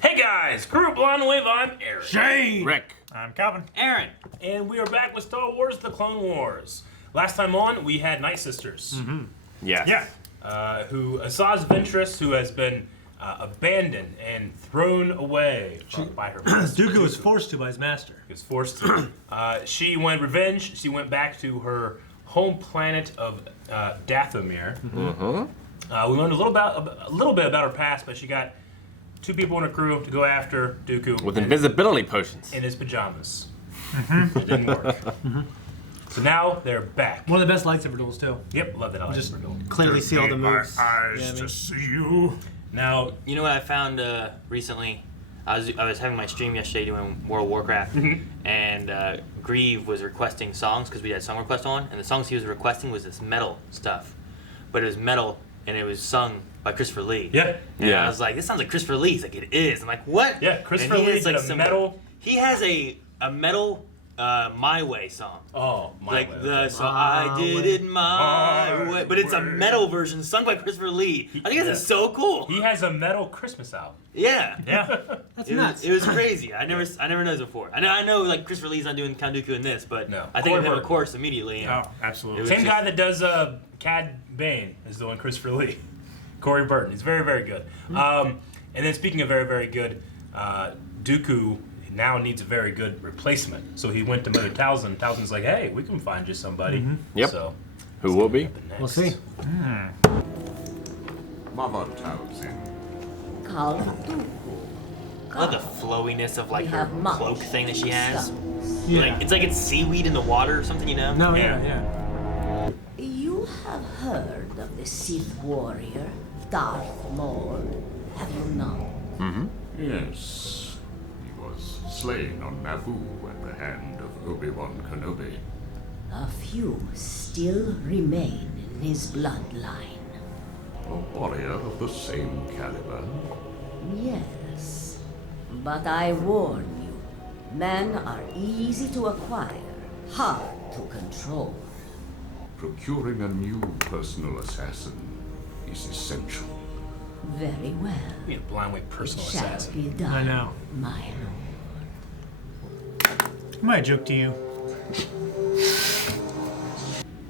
Hey guys, Group Blonde Wave, I'm Eric. Shane! Rick. I'm Calvin. Aaron. And we are back with Star Wars The Clone Wars. Last time on, we had Night Sisters. Mm-hmm. Yes. Yeah. Who Asajj Ventress, who has been abandoned and thrown away by her master. Dooku was forced to by his master. He was forced to. She went revenge. She went back to her home planet of Dathomir. Mm-hmm. We learned a little bit about her past, but she got 2 people in her crew to go after Dooku With invisibility potions. in his pajamas. It didn't work. So now they're back. One of the best lightsaber duels, too. Yep, love that Just lightsaber duel. Clearly see all the moves. eyes Yeah, I mean- to see you. Now, You know what I found recently? I was having my stream yesterday doing World of Warcraft, and Grievous was requesting songs because we had song request on, and the songs he was requesting was this metal stuff, but it was metal and it was sung by Christopher Lee. yeah, And Yeah. I was like, this sounds like Christopher Lee. He's like, it is. I'm like, what? yeah, Christopher And he Lee has, did a metal. He has a metal My Way song. Oh my Like God. so I did it my way, but it's a metal version sung by Christopher Lee. I think this is so cool. He has a metal Christmas album. Yeah, Yeah. That's it nuts. was crazy. I never noticed before. I know, like Christopher Lee's not doing Count Dooku in this, but No. I think of him, Corey of course, immediately. And Oh, absolutely. It was Same just- guy that does Cad Bane is doing Christopher Lee. Corey Burton. He's very, very good. And then speaking of very, very good, Dooku now needs a very good replacement. So he went to Mother Talzin. Talzin's like, hey, we can find you somebody. Yep. So Who will be? next. We'll see. Mother Talzin. Call Dooku. I love the flowiness of like We her have much cloak thing that she has. discuss. Yeah. Like it's seaweed in the water or something, you know? No, Yeah. yeah. You have heard of the Sith warrior, Darth Maul, have you not? Yes. He was slain on Naboo at the hand of ObiWan Kenobi. A few still remain in his bloodline. A warrior of the same caliber. Yes, but I warn you, men are easy to acquire, hard to control. Procuring a new personal assassin is essential. Very well. Be a blind way personal Shall assassin. be done, I know. my lord. I might joke to you.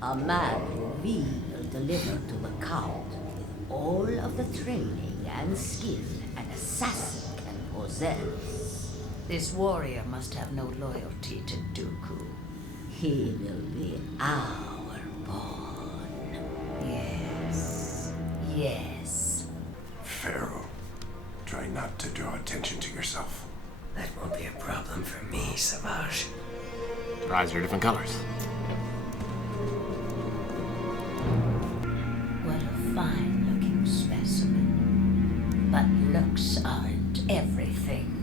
A man we will deliver to the Count with all of the training and skill an assassin can possess. This warrior must have no loyalty to Dooku. He will be our pawn. Yes. Yes. Pharaoh, try not to draw attention to yourself. That won't be a problem for me, Sauvage. Your eyes are different colors. What a fine-looking specimen. But looks aren't everything.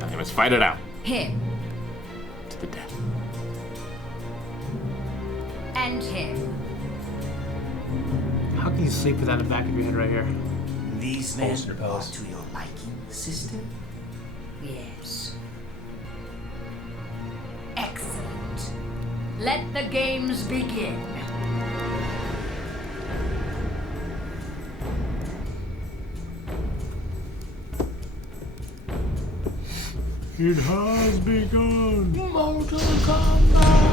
Now they must fight it out. Him. To the death. And him. How can you sleep with that in the back of your head right here? These men men are are to your liking, sister? Yes. Excellent. Let the games begin. It has begun. Mortal Kombat!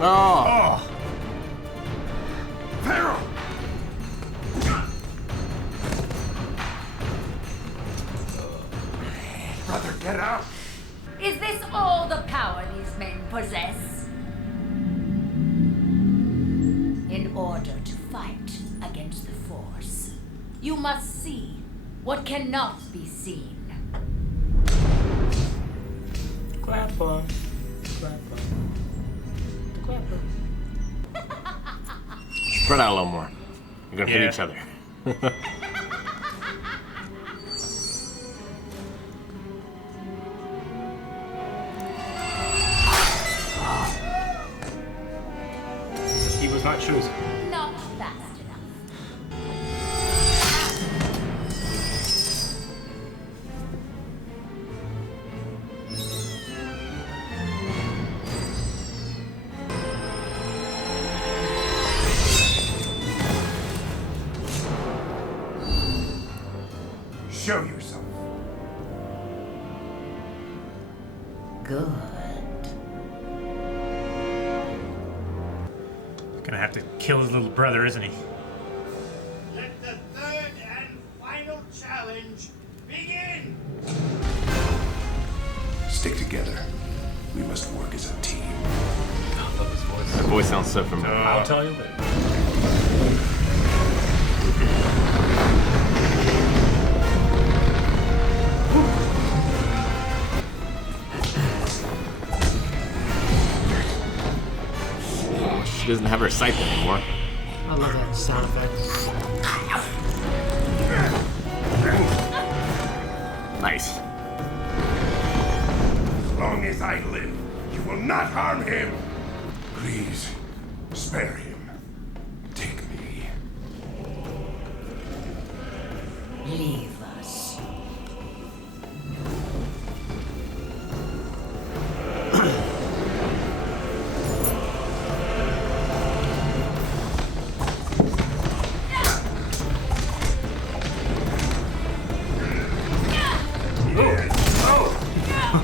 Oh! Pharaoh! Brother, get up! Is this all the power these men possess? In order to fight against the Force, you must see what cannot be seen. Clapper. Clapper. Clapper. Spread out a little more. You're gonna Yeah. hit each other. He was not chosen. Not fast enough. Show yourself. Good. Gonna have to kill his little brother, isn't he? Let the third and final challenge begin! Stick together. We must work as a team. I love his voice. That voice sounds so familiar. I'll tell you later. She doesn't have her sight anymore. I love that sound effect. Nice. As long as I live, you will not harm him. Please, spare him. Take me. Leave us.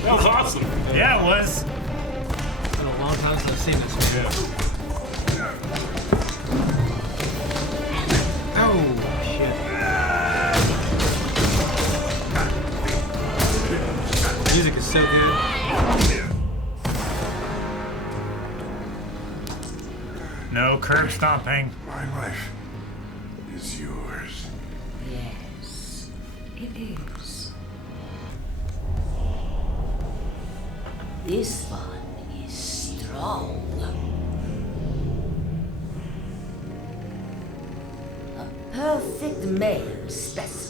That was awesome. Yeah, it was. It's been a long time since I've seen this one. Oh, shit. Music is so good. No curb stomping. My life is yours. Yes, it is. This one is strong. A perfect male specimen.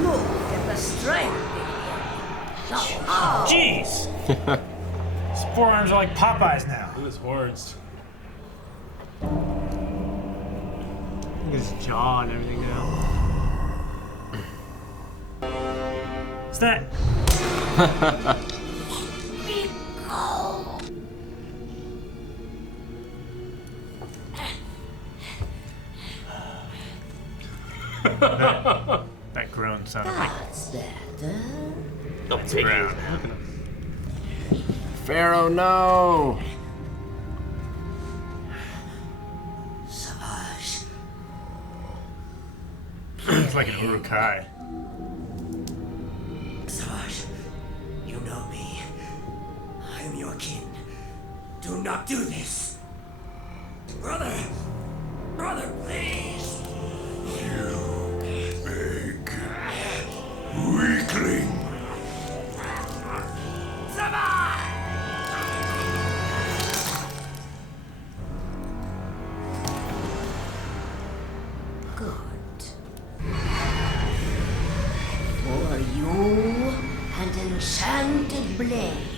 Look at the strength. Jeez. His forearms are like Popeyes now. Look at his horns. Look at his jaw and everything now. What's that? That groan sounded like That's better. Don't the ground. Look at him. Pharaoh, no! Sauvage. It's like an Urukai. Sauvage, you know me. I am your kin. Do not do this. Brother! Brother, please! Big weakling. Zabar! Good. For you, an enchanted blade,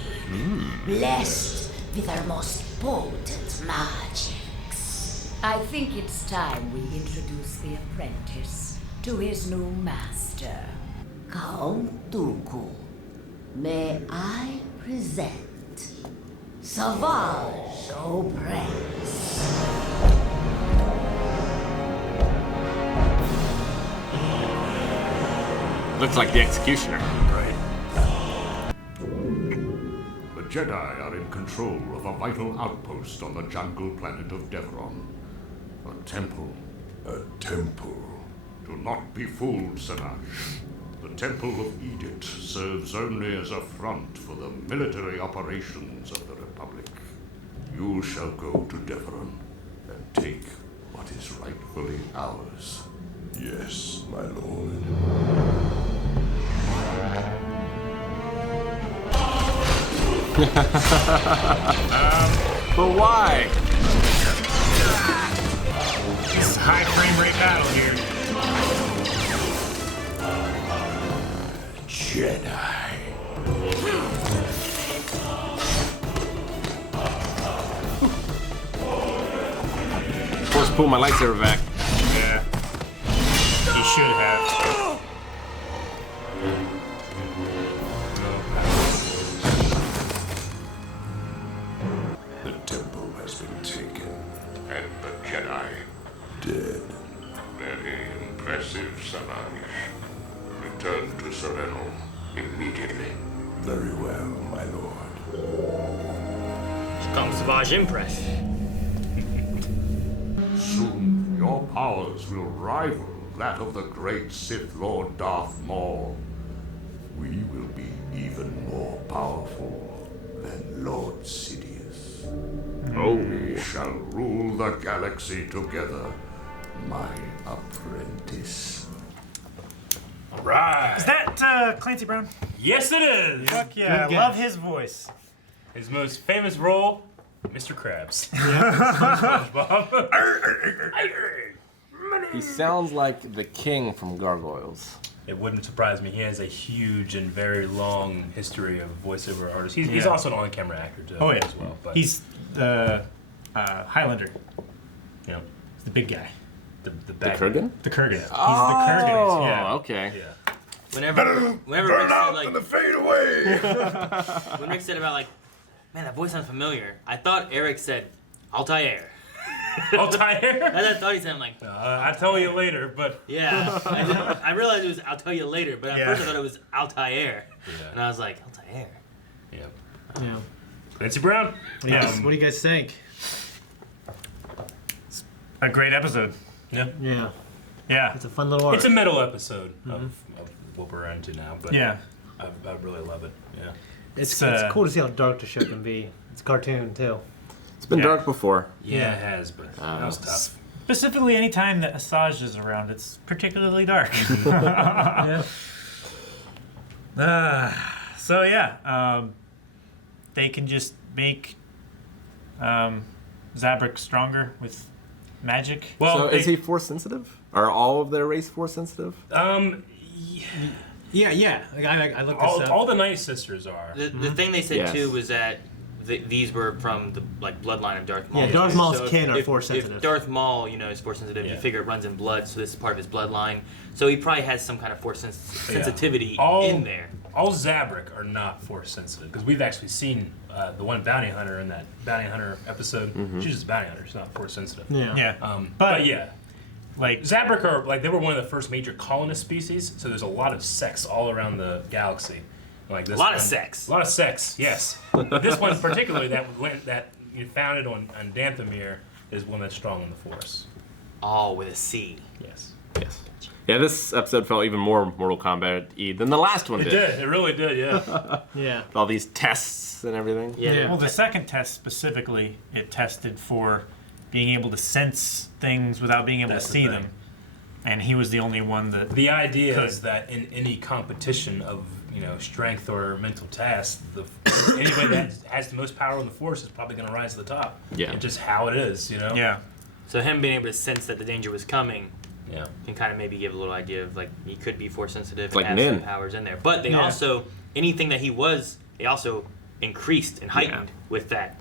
blessed with our most potent magics. I think it's time we introduce the apprentice to his new master. Count Dooku, may I present Sauvage Prince. Looks like the executioner. Right. But Jedi are in control of a vital outpost on the jungle planet of Deveron. A temple. A temple. Do not be fooled, Sauvage. The Temple of Edict serves only as a front for the military operations of the Republic. You shall go to Deveron and take what is rightfully ours. Yes, my lord. But why? This is high frame rate battle here. Jedi. Force pull my lightsaber back. Yeah. You should have. The temple has been taken. And the Jedi. Dead. Very impressive, Sauvage. Return to Sereno immediately. Very well, my lord. Comes Sauvage Impress. Soon, your powers will rival that of the great Sith Lord Darth Maul. We will be even more powerful than Lord Sidious. We shall rule the galaxy together, My apprentice. All right. Is that Clancy Brown? Yes, it is. Fuck yeah, I Good love guess. his voice. His most famous role, Mr. Krabs. He sounds like the king from Gargoyles. It wouldn't surprise me. He has a huge and very long history of voiceover artists. He's Yeah. also an on-camera actor too, Oh yeah. as well. But He's the Highlander. you know, He's the big guy. the The bad Kurgan? The Kurgan. He's Oh, the Kurgan. Yeah. okay. Yeah. Whenever Rick said like, the fade away. when Rick said about like, man, that voice sounds familiar. I thought Eric said Altair. Altair? I thought he said like, I'll tell you later, but yeah. I realized it was I'll tell you later, but at Yeah. first I thought it was Altair, Yeah. and I was like Altair. yeah. Yeah. Clancy Brown. What do you guys think? A great episode. Yeah. Yeah. Yeah. It's a fun little arc. It's a middle episode of what we're into now, but Yeah. I really love it. Yeah. It's It's, cool to see how dark the show can be. It's a cartoon too. It's been Yeah. dark before. Yeah, it has, but that was tough. Specifically, any time that Asajj is around, it's particularly dark. Yeah. So yeah, they can just make Zabrak stronger with magic. Well, So is he force sensitive? Are all of their race force sensitive? Yeah. Like, I looked this up. all the Night Sisters are. The thing they said Yes. too was that these were from the bloodline of Darth Maul. Yeah, Darth Maul's if- kin are if- force sensitive. If Darth Maul, is force sensitive, you Yeah. figure it runs in blood, so this is part of his bloodline. So he probably has some kind of force sensitivity in there. All Zabrak are not force sensitive because we've actually seen the one bounty hunter in that bounty hunter episode. She's just a bounty hunter. She's not force sensitive. Yeah. Yeah, But yeah, like Zabrak are like they were one of the first major colonist species. So there's a lot of sex all around the galaxy. Like this A lot of one- sex. A lot of sex. Yes. But this one particularly that you founded on Danthamir is one that's strong in the Force. All with a C. Yes. Yes. Yeah, this episode felt even more Mortal Kombat-y than the last one It did. It really did. Yeah. Yeah. All these tests and everything. Yeah. well, the second test specifically, it tested for being able to sense things without being able That's to the see thing. them, and he was the only one that. The idea is that in any competition of strength or mental task, anybody that has the most power in the Force is probably going to rise to the top. Yeah. It's just how it is, Yeah. So him being able to sense that the danger was coming Yeah. can kind of maybe give a little idea of like he could be force sensitive Like and have some Nin. powers in there. But they Yeah. also anything that he was, they also increased and heightened with that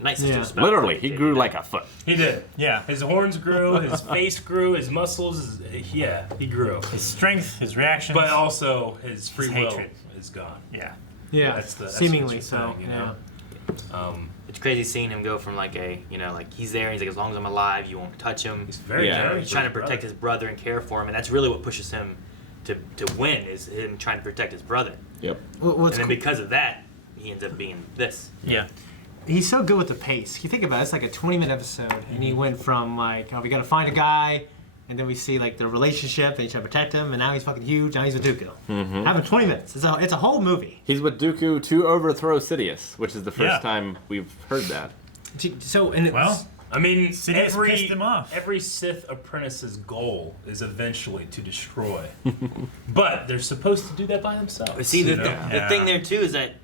Night Sister Yeah. spell. Literally, he grew like a foot. He did. Yeah. His horns grew, his face grew, his muscles, he grew. His strength, his reactions. But also his free His will hatred. is gone. Yeah. Yeah. That's the seemingly that's the so. thing, Yeah. It's crazy seeing him go from like like he's there and he's like, as long as I'm alive, you won't touch him. He's very Yeah. caring He's for trying to his protect his brother and care for him, and that's really what pushes him to win is him trying to protect his brother. Yep. What's And then cool- because of that, he ends up being this. Yeah. He's so good with the pace. You think about it, it's like a 20-minute episode, and he went from like, oh, we gotta find a guy, and then we see like their relationship, and he's trying to protect him, and now he's fucking huge, now he's with Dooku. Having 20 minutes. It's a whole movie. He's with Dooku to overthrow Sidious, which is the first Yeah. time we've heard that. So, and Well, I mean, Sidious pissed him off. every Sith apprentice's goal is eventually to destroy. But they're supposed to do that by themselves. But see, you the know? thing there too is that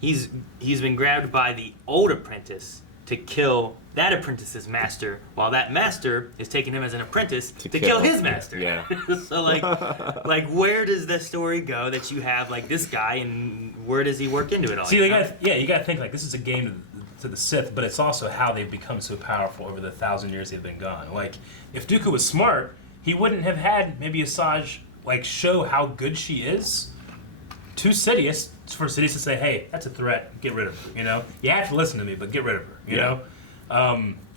he's been grabbed by the old apprentice to kill that apprentice's master, while that master is taking him as an apprentice to kill his master. Yeah. So like where does the story go that you have like this guy, and where does he work into it all? See, you you know? gotta think like this is a game to the Sith, but it's also how they've become so powerful over the 1,000 years they've been gone. Like, if Dooku was smart, he wouldn't have had maybe Sauvage like show how good she is to Sidious for Sidious to say, "Hey, that's a threat. Get rid of her." You know, you have to listen to me, but get rid of her. You know.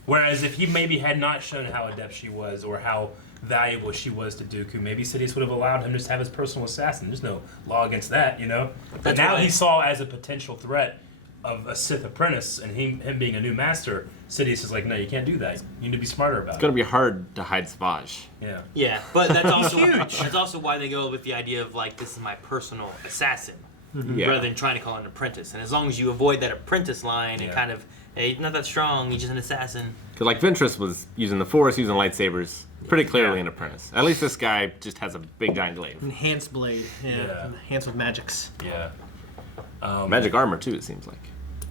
Whereas if he maybe had not shown how adept she was or how valuable she was to Dooku, maybe Sidious would have allowed him to just have his personal assassin. There's no law against that, you know. But That's now right. he saw as a potential threat of a Sith apprentice and him being a new master. Sidious is like, no, you can't do that. You need to be smarter about It's it. gonna be hard to hide Sauvage. Yeah. Yeah, but that's also that's also why they go with the idea of like, this is my personal assassin, Yeah. rather than trying to call it an apprentice. And as long as you avoid that apprentice line and Yeah. kind of, hey, he's not that strong, he's just an assassin. Because like Ventress was using the Force, using lightsabers, pretty clearly Yeah. an apprentice. At least this guy just has a big giant glaive. enhanced blade. Yeah. Enhanced with magics. Yeah. Magic armor too, it seems like.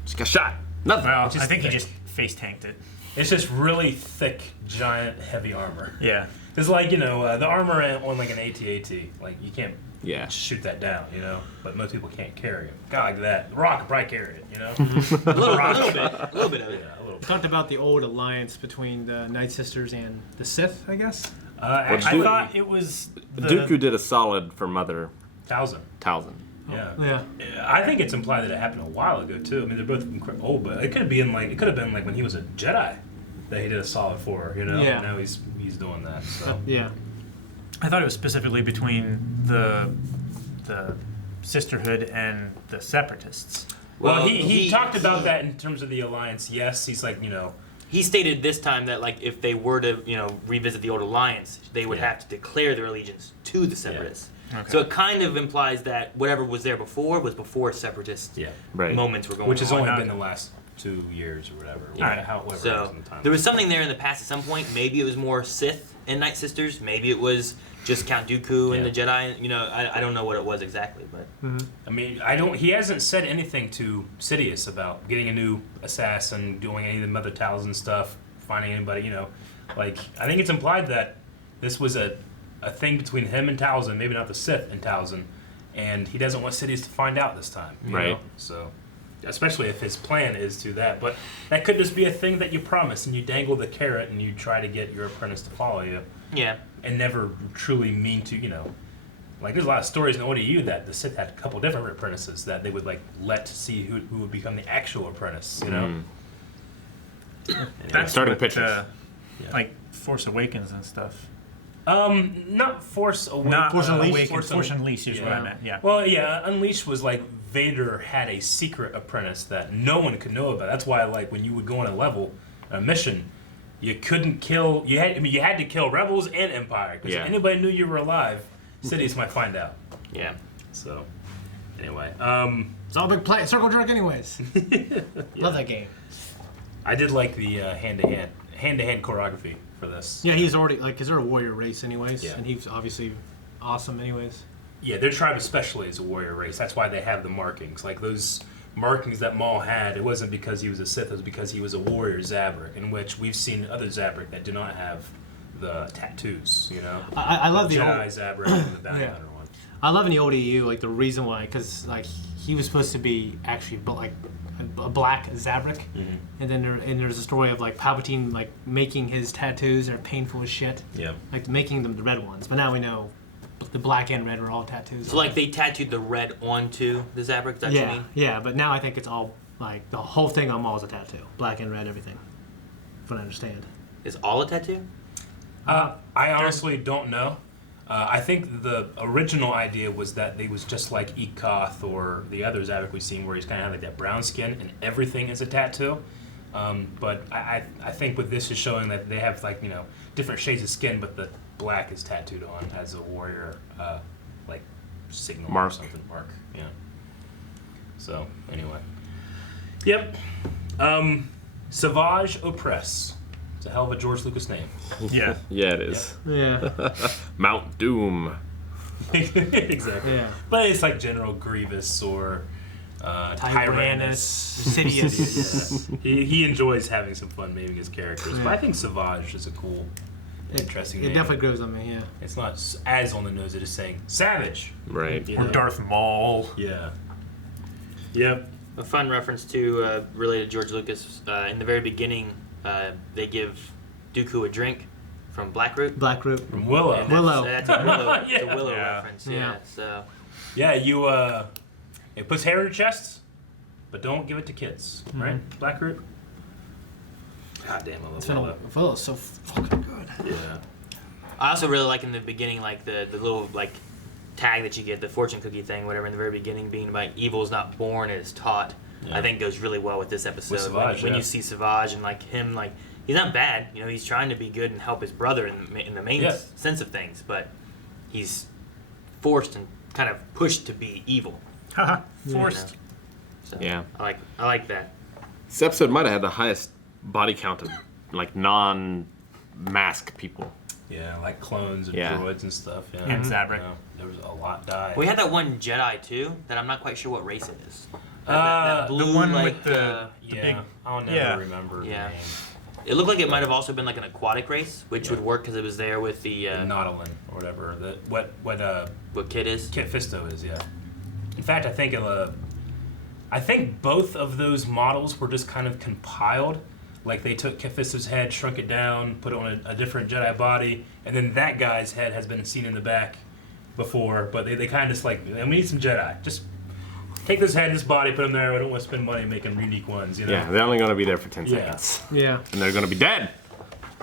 Just got shot. Nothing. Well, Just I think he thick. just face tanked it. It's just really thick, giant, heavy armor. Yeah. It's like, you know, the armor on like an AT-AT. Like, you can't Yeah. shoot that down, you know? But most people can't carry it. God, like that. The Rock could probably carry it, you know? A little bit of it. Yeah, a little bit. Talked about the old alliance between the Night Sisters and the Sith, I guess. I Actually, thought it was the... Dooku did a solid for Mother Thousand. Talzin. Yeah. Yeah. I think it's implied that it happened a while ago too. I mean, they're both old, but it could have been like when he was a Jedi that he did a solid for her, you know. Yeah. Now he's doing that. So Yeah. I thought it was specifically between the Sisterhood and the Separatists. well, Well, he talked about that in terms of the alliance. Yes, he's like, you know, He stated this time that like if they were to, you know, revisit the old alliance, they would Yeah. have to declare their allegiance to the Separatists. Okay. So it kind of implies that whatever was there before was before Separatist yeah, Right. moments were going which has on. only not- been the last 2 years or whatever. Yeah. However, So in the time. there was something there in the past at some point. Maybe it was more Sith and Night Sisters. Maybe it was just Count Dooku and the Jedi. You know, I don't know what it was exactly, but I mean, he hasn't said anything to Sidious about getting a new assassin, doing any of the Mother Talzin stuff, finding anybody, you know. Like, I think it's implied that this was a thing between him and Talzin, maybe not the Sith and Talzin, and he doesn't want Sidious to find out this time. You Right. know? So, especially if his plan is to that. But that could just be a thing that you promise and you dangle the carrot and you try to get your apprentice to follow you yeah. and never truly mean to, you know. Like, there's a lot of stories in ODU that the Sith had a couple different apprentices that they would, like, let see who would become the actual apprentice, you know? That's starting what, pictures. like Force Awakens and stuff. Not Force Awakens. Not Force Unleashed. Awakens, Force Unleashed is what I meant. Yeah. Well, yeah, Unleashed was like Vader had a secret apprentice that no one could know about. That's why, like, when you would go on a mission, you couldn't kill. You had to kill rebels and Empire because Yeah. if anybody knew you were alive, Sidious might find out. Yeah. So, anyway, It's all a big play. Circle jerk, anyways. Love that game. I did like the hand-to-hand choreography for this. Yeah, he's already like, 'cause they're a warrior race, anyways, Yeah. and he's obviously awesome, anyways. Yeah, their tribe especially is a warrior race. That's why they have the markings. Like those markings that Maul had, it wasn't because he was a Sith, it was because he was a warrior Zabar, in which we've seen other Zabar that do not have the tattoos, you know? I love the Jedi old, Zabar and the Bounty Yeah. Hunter one. I love in the old EU, like the reason why, because like he was supposed to be actually like a black Zabrak, and then there's a story of like Palpatine like making his tattoos that are painful as shit, Yeah. like making them the red ones. But now we know the black and red are all tattoos. So like they tattooed the red onto the Zabrak. Is that what you yeah, mean? yeah. But now I think it's all like the whole thing on Maul is a tattoo, black and red, everything. From what I understand. Is all a tattoo? I honestly don't know. I think the original idea was that they was just like Ekoth or the other Zavik we've seen, where he's kind of like that brown skin and everything is a tattoo. But I think with this is showing that they have like different shades of skin, but the black is tattooed on as a warrior like signal Mark. or something. Mark. Yeah. So anyway. Yep. Sauvage Oppress. It's a hell of a George Lucas name. Yeah. Yeah, it is. Yeah. Mount Doom. Exactly. Yeah. But it's like General Grievous or Tyrannus, Sidious. Yeah. He enjoys having some fun naming his characters. Yeah. But I think Sauvage is a cool, interesting It name. definitely grows on me, yeah. It's not as on the nose as saying Savage. Right. You Or know? Darth Maul. Yeah. Yep. A fun reference to related to George Lucas. In the very beginning, they give Dooku a drink from Blackroot. Blackroot. From Willow. And Willow. That's a Willow, Yeah. it's a Willow Yeah. reference. Yeah. Yeah. So Yeah, you it puts hair in your chest, but don't give it to kids, right? Blackroot. God damn, I love Willow. Willow's so fucking good. Yeah. I also really like in the beginning, like the little like tag that you get, the fortune cookie thing, whatever. In the very beginning, being about evil is not born, it is taught. Yeah. I think goes really well with this episode. With Sauvage, when yeah. you see Sauvage and like him, like he's not bad. You know, he's trying to be good and help his brother in the main Yeah. sense of things, but he's forced and kind of pushed to be evil. Haha. you Forced. know? So Yeah. I like that. This episode might have had the highest body count of like non-mask people. Yeah, like clones and Yeah. droids and stuff. Yeah. And Zabrak. Yeah, there was a lot died. We had that one Jedi too that I'm not quite sure what race it is. That The blue, one like, with the yeah, big. I'll never yeah. remember. Yeah. The name. It looked like it might have also been like an aquatic race, which would work because it was there with the Nautilin or whatever. What what Kit is. Kit Fisto is, yeah. In fact, I think both of those models were just kind of compiled. Like they took Kit Fisto's head, shrunk it down, put it on a different Jedi body, and then that guy's head has been seen in the back before. But they kind of just like, we need some Jedi. Just take this head, this body, put them there. I don't want to spend money making unique ones, you know? Yeah, they're only going to be there for 10 Yeah. seconds. Yeah. And they're going to be dead.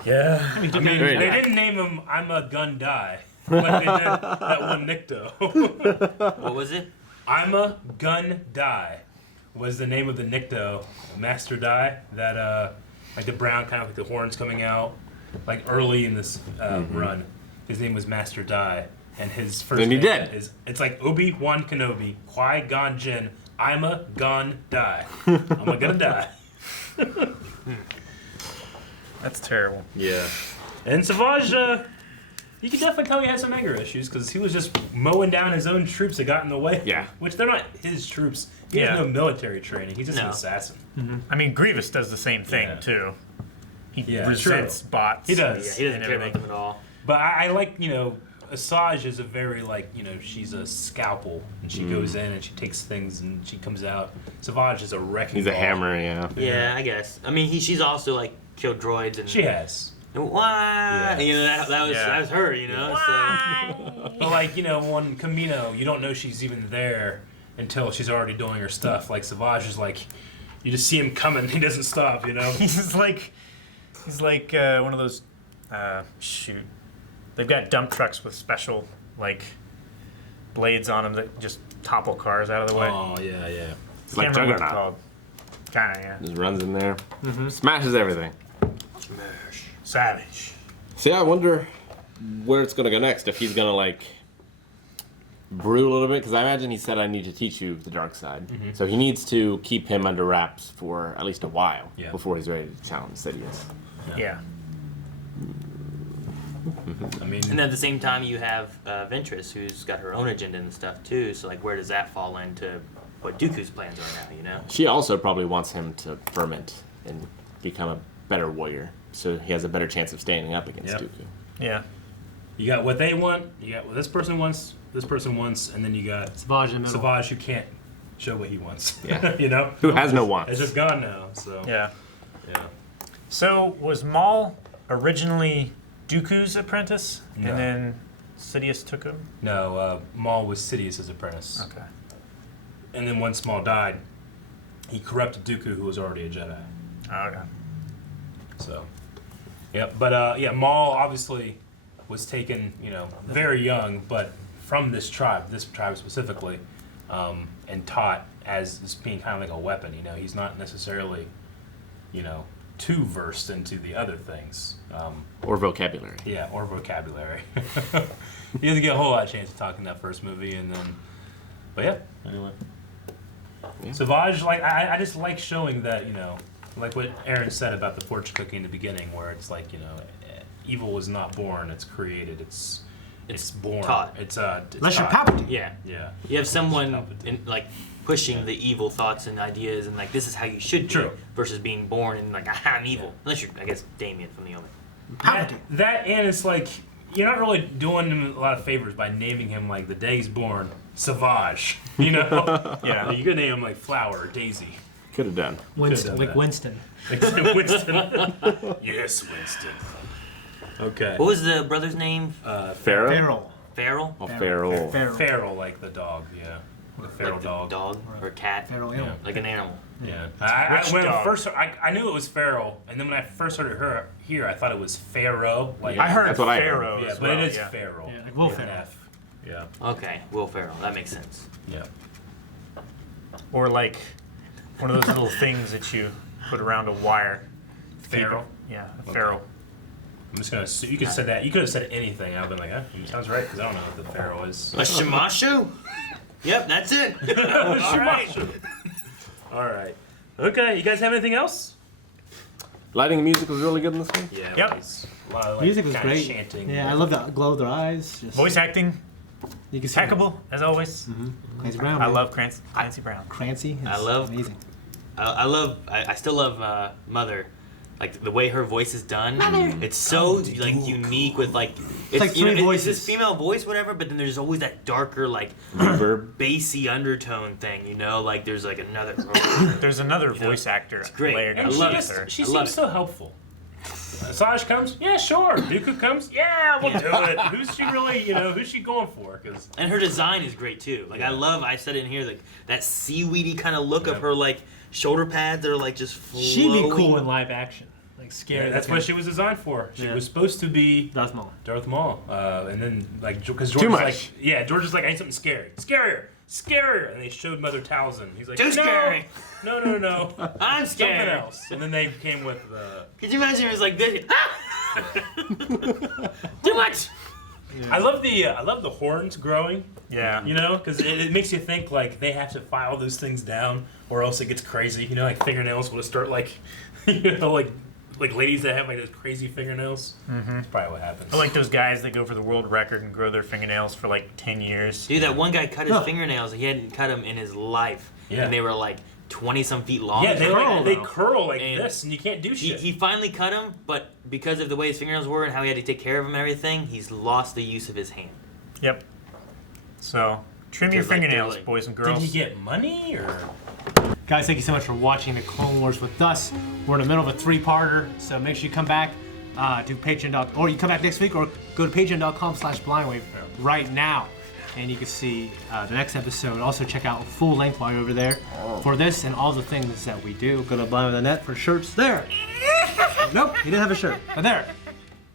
Yeah. I mean, Very they nice. didn't name him I'm a Gun Die. Like they did that one Nikto. What was it? I'm a Gun Die was the name of the Nikto, Master Die, that like the brown kind of like the horns coming out, like early in this run. His name was Master Die, and his first Then he name dead. is it's like ObiWan Kenobi, Qui-Gon Jinn. I'm a Gun Die. I'm a gonna die. That's terrible. Yeah. And Sauvage, you can definitely tell he had some anger issues because he was just mowing down his own troops that got in the way. Yeah. Which they're not his troops. He Yeah. has no military training. He's just an No. assassin. I mean, Grievous does the same thing Yeah. too. He Yeah, resents bots. He does. Yeah, he doesn't and care about everything. them at all. But I like, Asajj is a very, she's a scalpel. And she goes in and she takes things and she comes out. Sauvage is a wrecking He's a ball. hammer, yeah. Yeah, I guess. I mean, she's also like killed droids and She has. Why? Yeah. You know that Yeah. was her. You know. But on Camino, you don't know she's even there until she's already doing her stuff. Like Sauvage is like, you just see him coming, he doesn't stop, He's like one of those. Shoot, they've got dump trucks with special blades on them that just topple cars out of the way. Oh, yeah, yeah. It's like Can't remember what it's Juggernaut. called. Kinda, yeah. Just runs in there, smashes everything. Savage. See, I wonder where it's going to go next. If he's going to brew a little bit, because I imagine he said, "I need to teach you the dark side." So he needs to keep him under wraps for at least a while Yeah. before he's ready to challenge Sidious. Yeah. I mean, And at the same time, you have Ventress, who's got her own agenda and stuff too. So where does that fall into what Dooku's plans are now? You know. She also probably wants him to ferment and become a better warrior, so he has a better chance of standing up against Yep. Dooku. Yeah. you got what they want, you got what this person wants, and then you got Sauvage in the middle. Sauvage who can't show what he wants. Yeah. Who has no wants. It's just gone now, so. Yeah. Yeah. So was Maul originally Dooku's apprentice, No. and then Sidious took him? No, Maul was Sidious's apprentice. Okay. And then once Maul died, he corrupted Dooku, who was already a Jedi. Okay. So, yeah, but Maul obviously was taken, very young, but from this tribe specifically, and taught as this being kind of like a weapon. He's not necessarily, too versed into the other things. Or vocabulary. Yeah, or vocabulary. He doesn't get a whole lot of chance to talk in that first movie, but yeah. Anyway, Sauvage, I just like showing that, like what Aaron said about the fortune cookie in the beginning, where it's like, evil is not born; it's created. It's born. Taught. It's Unless you're taught. Palpatine. Yeah. Yeah. You have someone pushing the evil thoughts and ideas, and this is how you should be, True. versus being born and I'm evil. Unless you're, I guess, Damien from the Omen. That and it's like you're not really doing him a lot of favors by naming him like the day he's born, Sauvage. Yeah. You could name him like Flower or Daisy. Could have done. Winston, Could've like done Winston. Winston. Yes, Winston. Okay. What was the brother's name? Pharaoh? Feral. Farrell? Oh, Pharaoh. Feral, like the dog. Yeah. The feral Like the dog. dog or cat? Feral, Yeah. Like an animal. Yeah. Which dog? I knew it was Feral, and then when I first heard it here, I thought it was Pharaoh. Like I heard That's what I heard. Pharaoh Yeah, as but well. it is yeah. Feral. Yeah, like Will With an Ferrell. F. Yeah. Okay, Will Ferrell. That makes sense. Yeah. Or like one of those little things that you put around a wire. Feral. Yeah, a Pharaoh. I'm just gonna. You could have said that. You could have said anything. I've been like, sounds right, because I don't know what the Pharaoh is. A Shimashu? Yep, that's it. All right. All right. Okay. You guys have anything else? Lighting and music was really good in this one. Yeah. Yep. Nice. A lot of, Music was kinda great. Chanting. Yeah, I love the glow of their eyes. Just, Voice acting, you can see impeccable as always. Clancy Brown. I man. love Clancy Brown. Clancy. Is I love- amazing. I still love Mother. Like the way her voice is done, it's so unique with like it's like three it's voices. this female voice, whatever. But then there's always that darker, like Reverb. bassy undertone thing, Like there's like another. There's another voice actor great. layered And on she love with it. her. She I love seems it. so helpful. Sauvage comes, yeah, sure. Dooku comes, yeah, we'll do it. Who's she really, who's she going for? Because And her design is great too. Like I said it in here, like that seaweedy kind of look of her like shoulder pads that are like just flowing. She'd be cool in live action. Like scary. that's what she was designed for. She was supposed to be Darth Maul. Darth Maul, and then because Too George was much. like, George was like, I need something scarier, and they showed Mother Talzin. He's like, Too scary. No, I'm something scared. else. And then they came with Could you imagine if it was like this? Too much. I love the horns growing. Yeah. Because it makes you think like they have to file those things down, or else it gets crazy. Like fingernails will just start like, like ladies that have like those crazy fingernails. That's probably what happens. I like those guys that go for the world record and grow their fingernails for like 10 years. Dude, that one guy cut his fingernails. He hadn't cut them in his life, Yeah. and they were like 20-some feet long. Yeah, they though. curl like And this, and you can't do shit. He finally cut them, but because of the way his fingernails were and how he had to take care of them and everything, he's lost the use of his hand. Yep. So, trim your Because, like, they're fingernails, like- boys and Did girls. he get money or? Guys, thank you so much for watching the Clone Wars with us. We're in the middle of a 3-parter, so make sure you come back to Patreon. Or you come back next week, or go to patreon.com/blindwave right now, and you can see the next episode. Also, check out full length while you're over there for this and all the things that we do. Go to blindwave.net for shirts there. Nope, he didn't have a shirt, but there.